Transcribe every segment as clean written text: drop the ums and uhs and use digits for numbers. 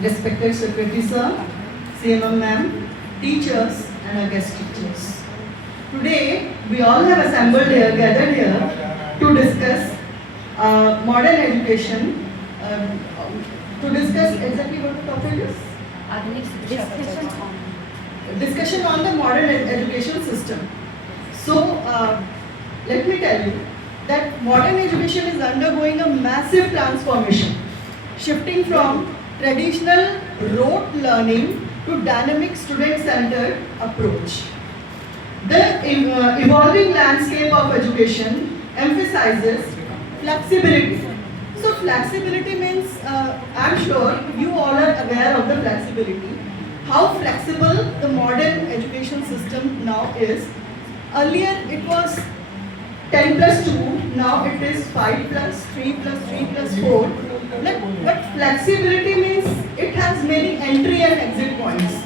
respected Secretary Sir, CMM Ma'am, teachers and our guest teachers. Today, we all have assembled here, gathered here to discuss modern education, to discuss exactly what the topic is? Discussion on the modern education system. So, let me tell you that modern education is undergoing a massive transformation, shifting from traditional rote learning to dynamic student-centered approach. The evolving landscape of education emphasizes flexibility. So flexibility means, I'm sure you all are aware of the flexibility. How flexible the modern education system now is. Earlier it was 10 plus 2, now it is 5 plus 3 plus 3 plus 4. But flexibility means it has many entry and exit points.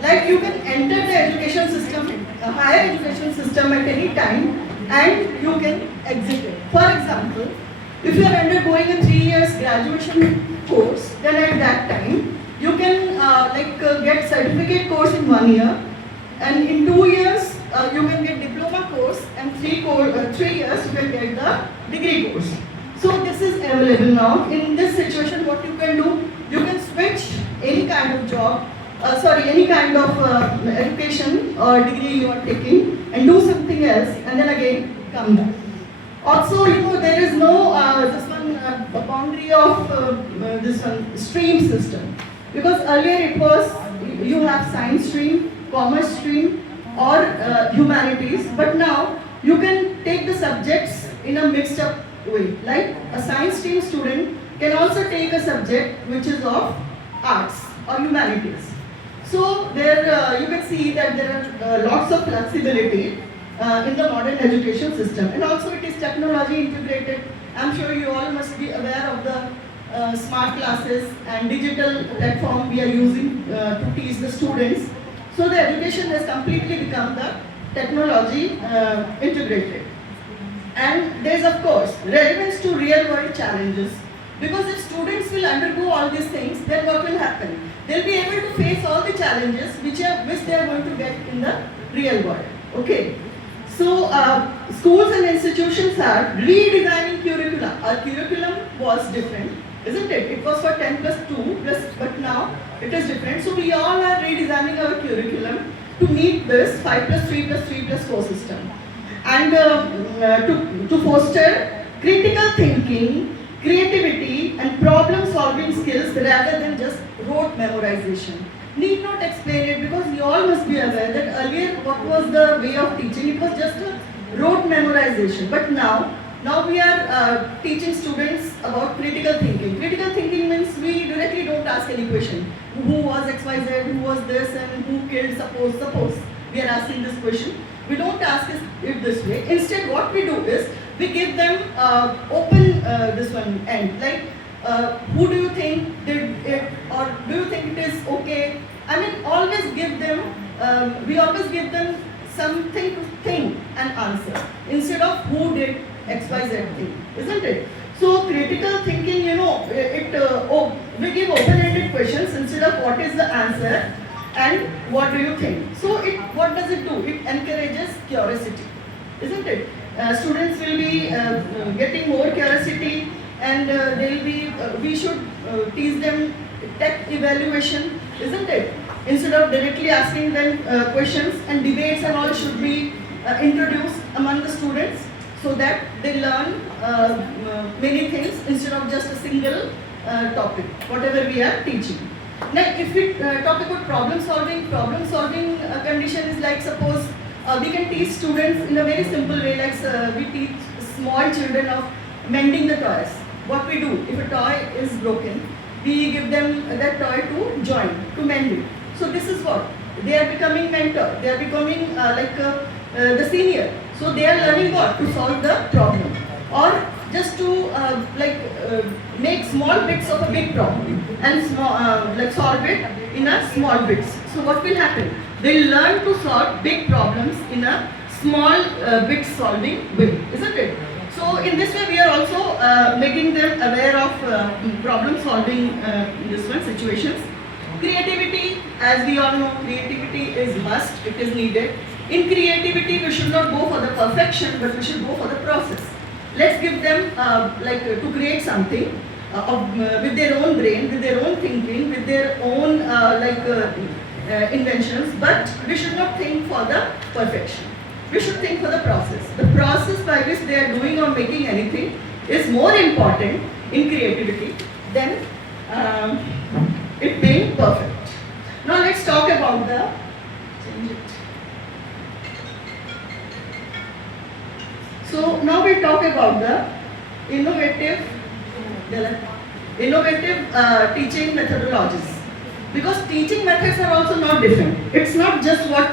Like you can enter the education system, a higher education system at any time and you can exit it. For example, if you are undergoing a 3 years graduation course, then at that time you can get certificate course in 1 year, and in 2 years you can get diploma course, and 3 years you can get the degree course. So this is available now. In this situation, what you can do, you can switch any kind of job, any kind of education or degree you are taking and do something else and then again come back. Also, there is no boundary of this one stream system, because earlier it was you have science stream, commerce stream or humanities, but now you can take the subjects in a mixed up way. Like a science stream student can also take a subject which is of arts or humanities. So there you can see that there are lots of flexibility in the modern education system, and also it is technology integrated. I'm sure you all must be aware of the smart classes and digital platform we are using to teach the students. So the education has completely become the technology integrated. And there is of course relevance to real world challenges, because if students will undergo all these things, then what will happen? They'll be able to face all the challenges which they are going to get in the real world. Okay. So schools and institutions are redesigning curricula. Our curriculum was different, isn't it? It was for 10 plus 2 plus, but now it is different. So we all are redesigning our curriculum to meet this 5 plus 3 plus 3 plus 4 system, and to foster critical thinking, creativity and problem solving skills rather than just rote memorization. Need not explain it, because you all must be aware that earlier what was the way of teaching? It was just a rote memorization. But now we are teaching students about critical thinking. Critical thinking means we directly don't ask any question. Who was XYZ, who was this, and who killed, suppose we are asking this question. We don't ask it this way. Instead what we do is, we give them open this one end, like who do you think did it, or do you think it is okay? I mean, always give them, we always give them something to think and answer, instead of who did XYZ thing, isn't it? So critical thinking, we give open-ended questions instead of what is the answer and what do you think. So what does it do? It encourages curiosity, isn't it? Students will be getting more curiosity, and we should teach them tech evaluation, isn't it? Instead of directly asking them questions, and debates and all should be introduced among the students, so that they learn many things instead of just a single topic, whatever we are teaching. Now, if we talk about problem solving condition is like, suppose we can teach students in a very simple way, like we teach small children of mending the toys. What we do, if a toy is broken, we give them that toy to join, to mend it. So this is what, they are becoming mentor, they are becoming the senior. So they are learning what? To solve the problem, or just to make small bits of a big problem and solve it in a small bits. So what will happen? They learn to solve big problems in a small bit solving way, isn't it? So in this way, we are also making them aware of problem solving in this one situations. Creativity, as we all know, creativity is must, it is needed. In creativity, we should not go for the perfection, but we should go for the process. Let's give them to create something with their own brain, with their own thinking, with their own inventions, but we should not think for the perfection. We should think for the process. The process by which they are doing or making anything is more important in creativity than it being perfect. Now let's talk about the change it. So now we talk about the innovative teaching methodologies, because teaching methods are also not different. It's not just what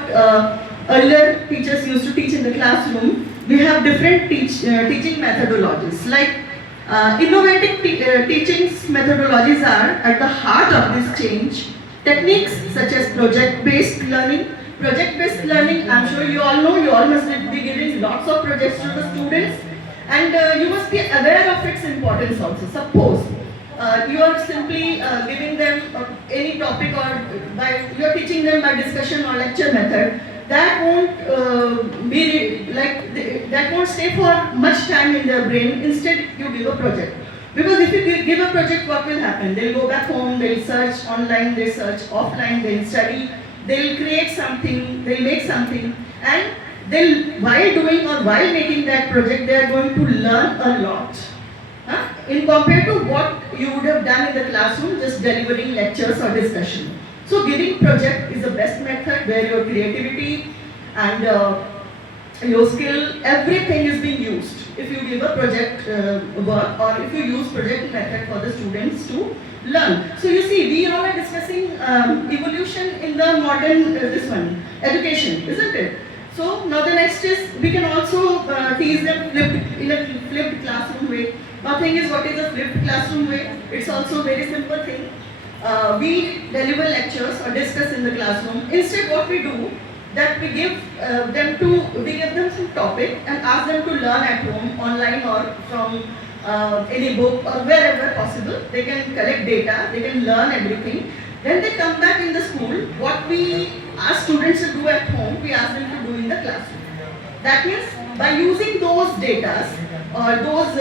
earlier teachers used to teach in the classroom. We have different teaching methodologies. Like innovative teaching methodologies are at the heart of this change. Techniques such as project-based learning. Project-based learning, I'm sure you all know, you all must be giving lots of projects to the students, and you must be aware of its importance also. Suppose you are simply giving them any topic, or you are teaching them by discussion or lecture method. That won't that won't stay for much time in their brain. Instead, you give a project. Because if you give a project, what will happen? They'll go back home, they'll search online, they'll search offline, they'll study, they'll create something, they'll make something, and while doing or while making that project, they are going to learn a lot. In compared to what you would have done in the classroom, just delivering lectures or discussion. So giving project is the best method where your creativity and your skill, everything is being used. If you give a project work, or if you use project method for the students to learn. So you see, we all are discussing evolution in the modern education, isn't it? So now the next is, we can also teach them in a flipped classroom way. Now thing is, what is a flipped classroom way? It's also a very simple thing. We deliver lectures or discuss in the classroom. Instead, what we do, that we give them some topic and ask them to learn at home, online, or from any book, or wherever possible. They can collect data, they can learn everything. Then they come back in the school. What we ask students to do at home, we ask them to do in the classroom. That means by using those data or those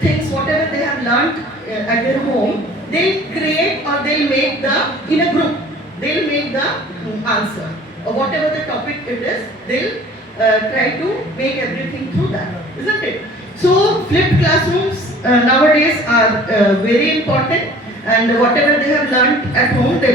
things, whatever they have learned at their home, they'll create or they'll make in a group, they'll make the answer. Or whatever the topic it is, they'll try to make everything through that, isn't it? So flipped classrooms nowadays are very important, and whatever they have learned at home, they